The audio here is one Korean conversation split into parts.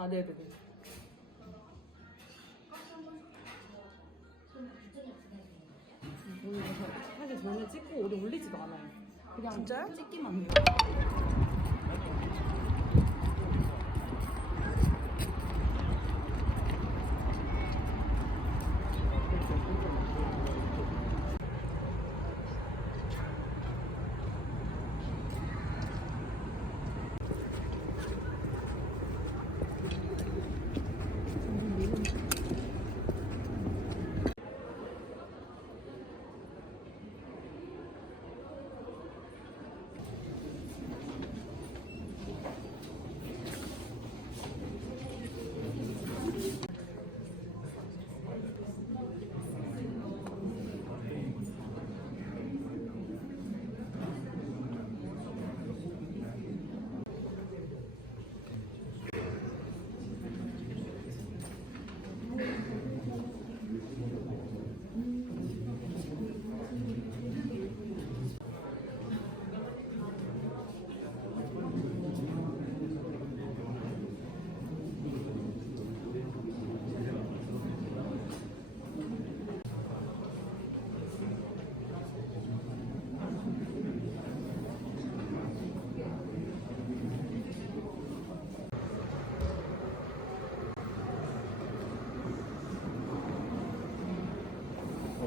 아, 네네네. 오늘 사실 저는 찍고 오래 올리지도 않아요. 그냥 진짜요? 찍기만 해요.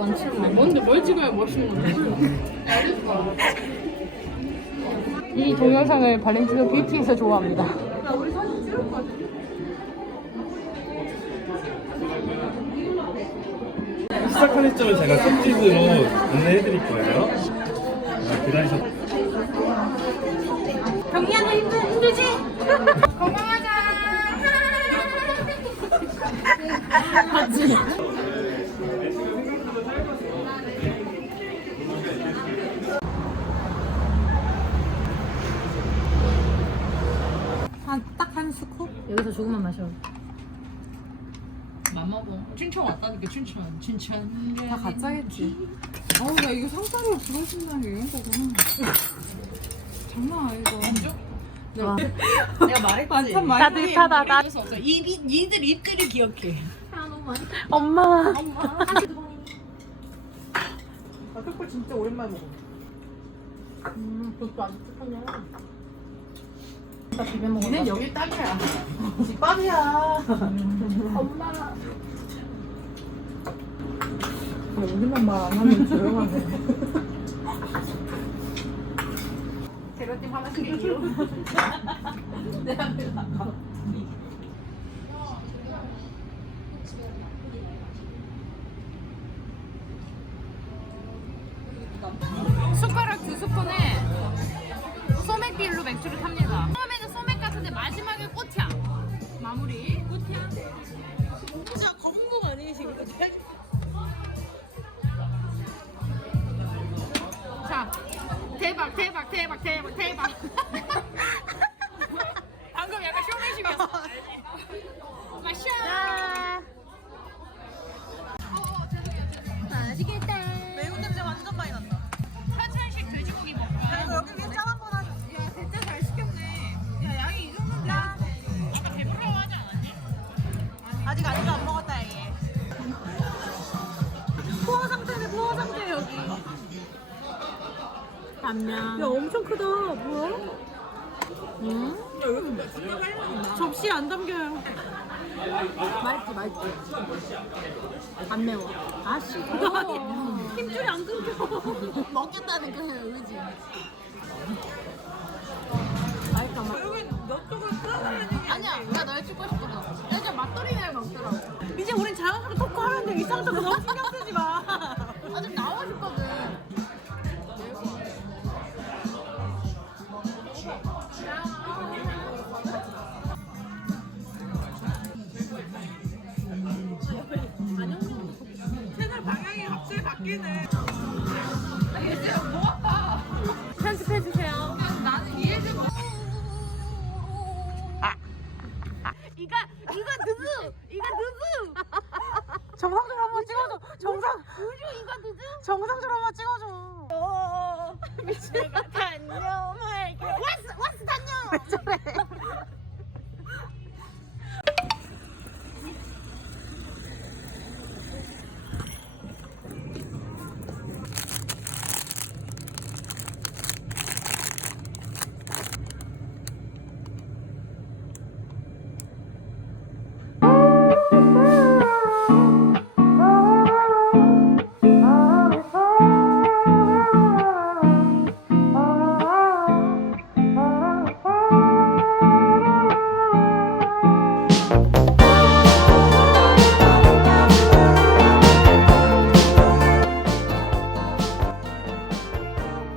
많지 않아 뭔데 뭘 찍어야 멋있는 건데 알겠어 이 동영상을 발렌티노 뷰티에서 좋아합니다. 시작하는 시점을 제가 손짓으로 안내해드릴 거예요. 아, 기다리셨. 경리하는 힘들, 힘들지? 건강하자 맞지? 딱 한 스쿱? 여기서 조금만 마셔 맘마봉 춘천 왔다니까 춘천 춘천. 다 가짜겠지. 어우, 나 이거 상자로 게 이런 거구나. 장난 아니다. 와. 내가 말했지. 반찬 많이 따뜻하다 따 그래서 없어. 입, 입, 니들 입들이 기억해. 엄마 나 흑불 진짜 오랜만에 먹어. 음 그것도 아직 착하냐 나 비벼 먹어. 니는 여기 딱이야. 집밥이야. 엄마 우리만 말 안 하면 조용하네. 제로팀 하나씩 해줘. 숟가락 두 스푼에 반면. 야 엄청 크다. 뭐야? 응? 접시에 안 담겨요. 맛있지 맛있지. 안 매워. 아씨. 힘줄이 안 끊겨. 먹겠다는 그 의지. 맛있다 맛. 여기 너 쪽을 끌어가는 아니야, 나널 찍고 싶어서. 예전 맛돌이날 먹더라고. 이제 우린 자연스럽게 토크하면 돼. 일상적으로 너무 신경 쓰지 마. 갑자기 바뀌네.